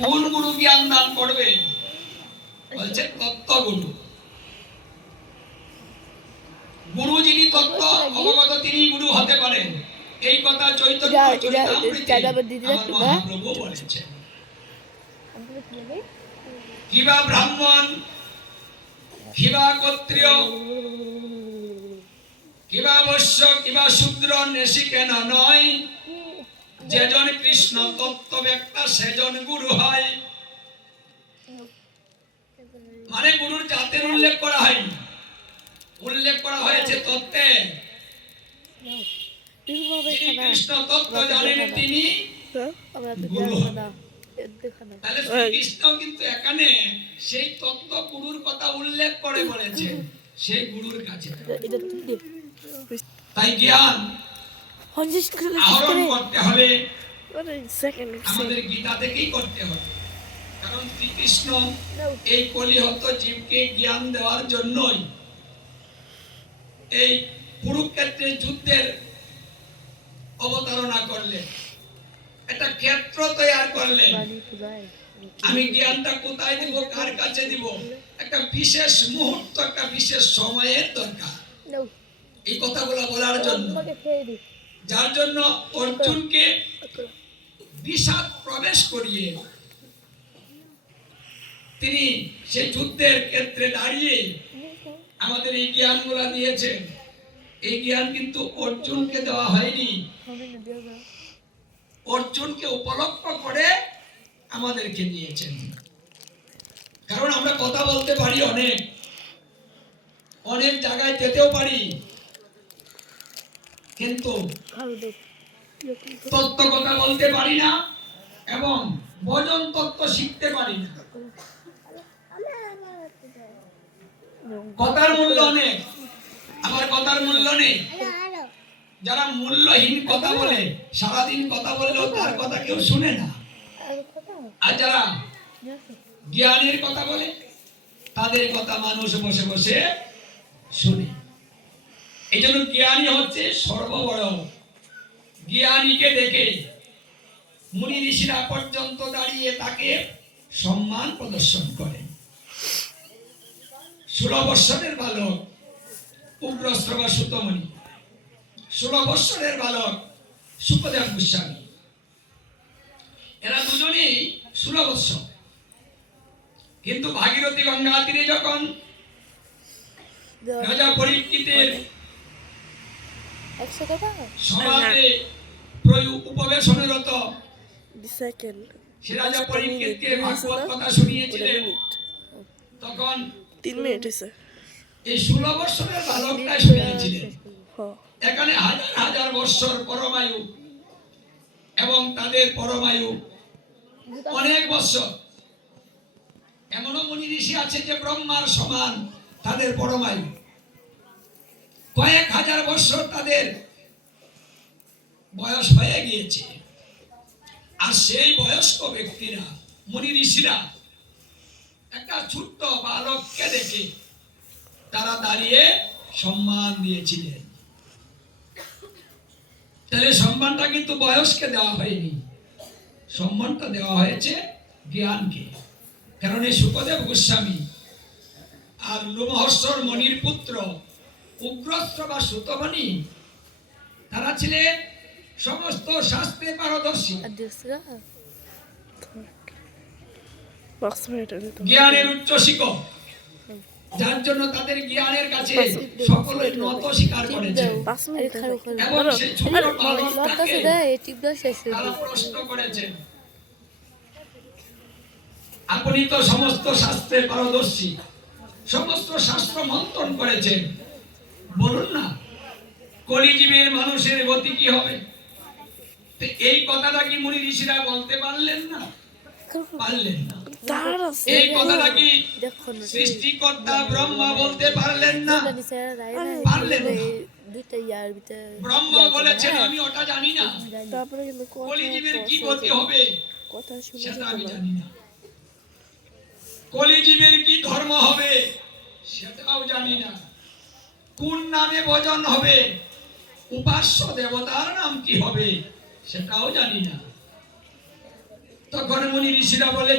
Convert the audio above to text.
কোন গুরু জ্ঞান দান করবে? বলছে তত্ত্বগুরু। গুরু যিনি তত্ত্ব অবগত তিনি গুরু হতে পারেন, এই কথা চৈতন্য চরিতামৃতে আমার মহাপ্রভু বলেছেন। কিবা ব্রাহ্মণ, কিবা ক্ষত্রিয়, কিবা বৈশ্য, কিবা শূদ্র নেশিকেনা নয়, যেজন কৃষ্ণ তত্ত্ব ব্যাখ্যা সেজন গুরু হয়। মানে গুরুর জাতের উল্লেখ করা হয়নি, উল্লেখ করা হয়েছে তত্ত্বে। যিনি কৃষ্ণ তত্ত্ব জানেন তিনি গুরু হন। তাহলে শ্রীকৃষ্ণ কিন্তু এখানে সেই তত্ত্ব গুরুর কথা উল্লেখ করে বলেছেন সেই গুরুর কাছে। তাই জ্ঞান আহরণ করতে হলে আমাদের গীতা থেকেই করতে হবে। কারণ শ্রীকৃষ্ণ এই কলিহত জীবকে জ্ঞান দেওয়ার জন্যই এই কুরুক্ষেত্রের যুদ্ধের অবতারণা করলেন, একটা ক্ষেত্র তৈরি করলেন। আমি জ্ঞানটা কোথায় দিব, কার কাছে দিব, একটা বিশেষ মুহূর্ত, একটা বিশেষ সময়ের দরকার এই কথাগুলো বলার জন্য। যার জন্য অর্জুনকে বিষাদ প্রবেশ করিয়ে তিনি সেই যুদ্ধের ক্ষেত্রে দাঁড়িয়ে আমাদের এই জ্ঞানগুলা দিয়েছেন। এই জ্ঞান কিন্তু অর্জুনকে দেওয়া হয়নি, অর্জুনকে উপলক্ষ করে আমাদেরকে দিয়েছেন। কারণ আমরা কথা বলতে পারি, অনেক অনেক জায়গায় যেতেও পারি, কিন্তু তত্ত্ব কথা বলতে পারি না এবং ভজন তত্ত্ব শিখতে পারি না। কথার মূল্য অনেক, আমার কথার মূল্য নেই। যারা মূল্যহীন কথা বলে, সারাদিন কথা বললেও তার কথা কেউ শুনে না। আর যারা জ্ঞানের কথা বলে তাদের কথা মানুষ বসে বসে শুনে। এই জন্য জ্ঞানী হচ্ছে সর্ববড়। জ্ঞানীকে দেখে মুনি ঋষিরা পর্যন্ত দাঁড়িয়ে তাকে সম্মান প্রদর্শন করে। 16 বৎসরের বালক উগ্রস্ত্র বা সুতমণি, 16 বৎসরের বালক সুখদেব গোস্বামী, এরা দুজনেই 16 বৎসর। কিন্তু ভাগীরথী গঙ্গা তীরে যখন রাজা পরীক্ষিতের সভাতে উপবেশনরত সে রাজা পরীক্ষিতকে ভাগবত কথা শুনিয়েছিলেন, তখন 3 মিনিট হয়েছে। এই 16 বৎসরের বালকটাই শুনিয়েছিলেন। এখানে হাজার হাজার বৎসর পরমায়ু এবং তাদের পরমায়ু অনেক বৎসর। এমনও মুনি ঋষি আছে যে ব্রহ্মার সমান তাদের পরমায়ু, কয়েক হাজার বৎসর তাদের বয়স হয়ে গিয়েছে। আর সেই বয়স্ক ব্যক্তিরা, মুনি ঋষিরা একটা ছোট্ট বালককে দেখে তারা দাঁড়িয়ে সম্মান দিয়েছিলেন। তাহলে সম্মানটা কিন্তু বয়সকে দেওয়া হয়নি, সম্মানটা দেওয়া হয়েছে জ্ঞানকে। কারণ এই সুখদেব গোস্বামী আর লোমহর্ষর মণির পুত্র উগ্রস্ত্র বা সুতমণি, তারা ছিলেন সমস্ত শাস্ত্রে পারদর্শী, জ্ঞানের উচ্চ শিখক, যার জন্য তাদের জ্ঞানের কাছে সকলে নত স্বীকার করেছে। এবং সেই ছোট বালকটাকে তারা প্রশ্ন করেছে, আপনি তো সমস্ত শাস্ত্রে পারদর্শী, সমস্ত শাস্ত্র মন্থন করেছেন, বলুন না কলিজীবের মানুষের গতি কি হবে? এই কথাটা কি মুনি ঋষিরা বলতে পারলেন না? পারলেন না। এই কথাটা কি সৃষ্টিকর্তা ব্রহ্মা বলতে পারলেন না? পারলেন না। ব্রহ্মা বলেছেন আমি ওটা জানি না, কলিজীবের কি গতি হবে সেটা আমি জানি না, কলিজীবের কি ধর্ম হবে সেটাও জানি না, কোন নামে ভজন হবে, উপাস্য দেবতার নাম কি হবে সেটাও জানি না। তখন মুনি ঋষিরা বলে